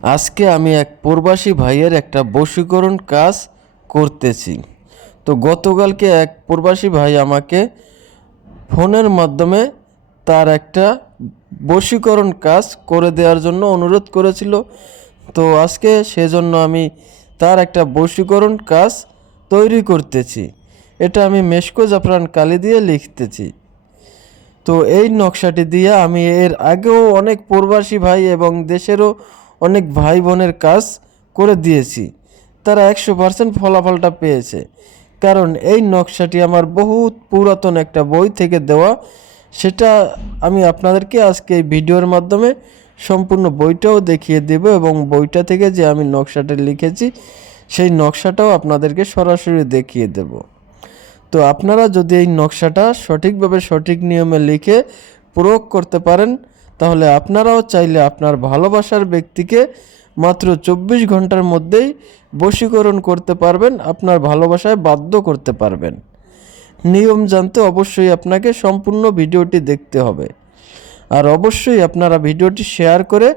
আজকে আমি এক প্রবাসী ভাইয়ের একটা বশীকরণ কাজ করতেছি। তো গতকালকে এক প্রবাসী ভাই আমাকে ফোনের মাধ্যমে তার একটা বশীকরণ কাজ করে দেওয়ার জন্য অনুরোধ করেছিল। তো আজকে সেজন্য আমি তার একটা বশীকরণ কাজ তৈরি করতেছি। এটা আমি মেশকো জাফরান কালি দিয়ে লিখতেছি। তো এই নকশাটি দিয়ে আমি এর আগেও অনেক প্রবাসী ভাই এবং দেশেরও অনেক ভাই বোনের কাজ করে দিয়েছি। তারা একশো পার্সেন্ট ফলাফলটা পেয়েছে। কারণ এই নকশাটি আমার বহুত পুরাতন একটা বই থেকে দেওয়া। সেটা আমি আপনাদেরকে আজকে এই ভিডিওর মাধ্যমে সম্পূর্ণ বইটাও দেখিয়ে দেব এবং বইটা থেকে যে আমি নকশাটা লিখেছি, সেই নকশাটাও আপনাদেরকে সরাসরি দেখিয়ে দেবো। তো আপনারা যদি এই নকশাটা সঠিকভাবে সঠিক নিয়মে লিখে প্রয়োগ করতে পারেন তাহলে আপনারাও চাইলে আপনার ভালোবাসার ব্যক্তিকে মাত্র চব্বিশ ঘণ্টার মধ্যেই বশীকরণ করতে পারবেন, আপনার ভালোবাসায় বাধ্য করতে পারবেন। নিয়ম জানতে অবশ্যই আপনাকে সম্পূর্ণ ভিডিওটি দেখতে হবে। আর অবশ্যই আপনারা ভিডিওটি শেয়ার করে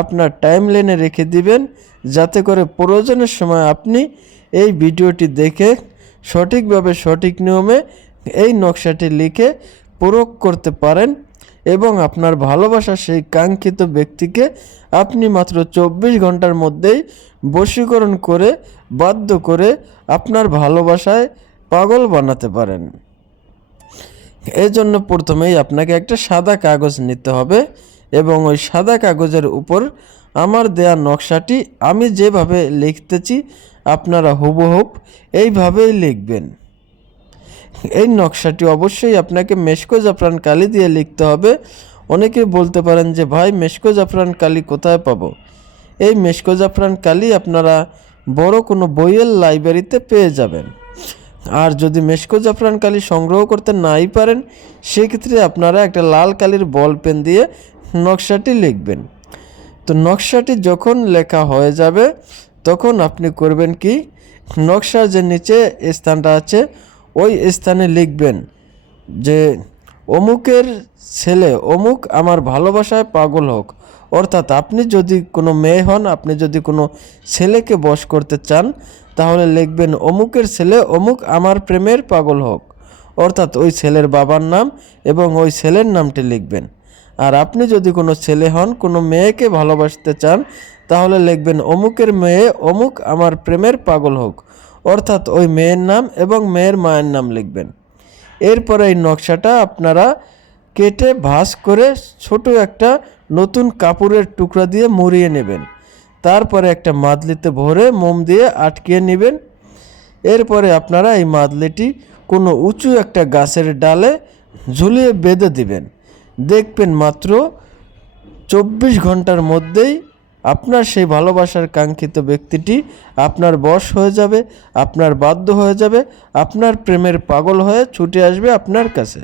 আপনার টাইম লাইনে রেখে দিবেন, যাতে করে প্রয়োজনের সময় আপনি এই ভিডিওটি দেখে সঠিকভাবে সঠিক নিয়মে এই নকশাটি লিখে প্রয়োগ করতে পারেন। এবং আপনার ভালোবাসার সেই কাঙ্ক্ষিত ব্যক্তিকে আপনি মাত্র চব্বিশ ঘণ্টার মধ্যেই বশীকরণ করে, বাধ্য করে আপনার ভালোবাসায় পাগল বানাতে পারেন। এই জন্য প্রথমেই আপনাকে একটা সাদা কাগজ নিতে হবে এবং ওই সাদা কাগজের উপর আমার দেয়া নকশাটি আমি যেভাবে লিখতেছি, আপনারা হুবহুব এইভাবেই লিখবেন। এই নকশাটি অবশ্যই আপনাকে মেশকো জাফরান কালি দিয়ে লিখতে হবে। অনেকে বলতে পারেন যে, ভাই মেশকো জাফরান কালি কোথায় পাবো? এই মেশকো জাফরান কালি আপনারা বড় কোনো বইয়ের লাইব্রেরিতে পেয়ে যাবেন। আর যদি মেশকো জাফরান কালি সংগ্রহ করতে নাই পারেন, সেক্ষেত্রে আপনারা একটা লাল কালির বল পেন দিয়ে নকশাটি লিখবেন। তো নকশাটি যখন লেখা হয়ে যাবে, তখন আপনি করবেন কি? নকশার যে নিচে স্থানটা আছে ওই স্থানে লিখবেন যে, অমুকের ছেলে, অমুক আমার ভালোবাসায় পাগল হোক। অর্থাৎ আপনি যদি কোনো মেয়ে হন, আপনি যদি কোনো ছেলেকে বশ করতে চান, তাহলে লিখবেন, অমুকের ছেলে, অমুক আমার প্রেমের পাগল হোক। অর্থাৎ ওই ছেলের বাবার নাম এবং ওই ছেলের নামটি লিখবেন। আর আপনি যদি কোনো ছেলে হন, কোনো মেয়েকে ভালোবাসতে চান, তাহলে লিখবেন, অমুকের মেয়ে, অমুক আমার প্রেমের পাগল হোক। অর্থাৎ ওই মেয়ের নাম এবং মেয়ের মায়ের নাম লিখবেন। এরপরে এই নকশাটা আপনারা কেটে ভাঁজ করে ছোট একটা নতুন কাপড়ের টুকরা দিয়ে মুড়িয়ে নেবেন। তারপরে একটা মাদলিতে ভরে মোম দিয়ে আটকিয়ে নেবেন। এরপরে আপনারা এই মাদলিটি কোনো উঁচু একটা গাছের ডালে ঝুলিয়ে বেঁধে দিবেন। দেখবেন মাত্র চব্বিশ ঘণ্টার মধ্যেই আপনার সেই ভালোবাসার কাঙ্ক্ষিত ব্যক্তিটি আপনার বশ হয়ে যাবে, আপনার বাধ্য হয়ে যাবে, আপনার প্রেমের পাগল হয়ে ছুটে আসবে আপনার কাছে।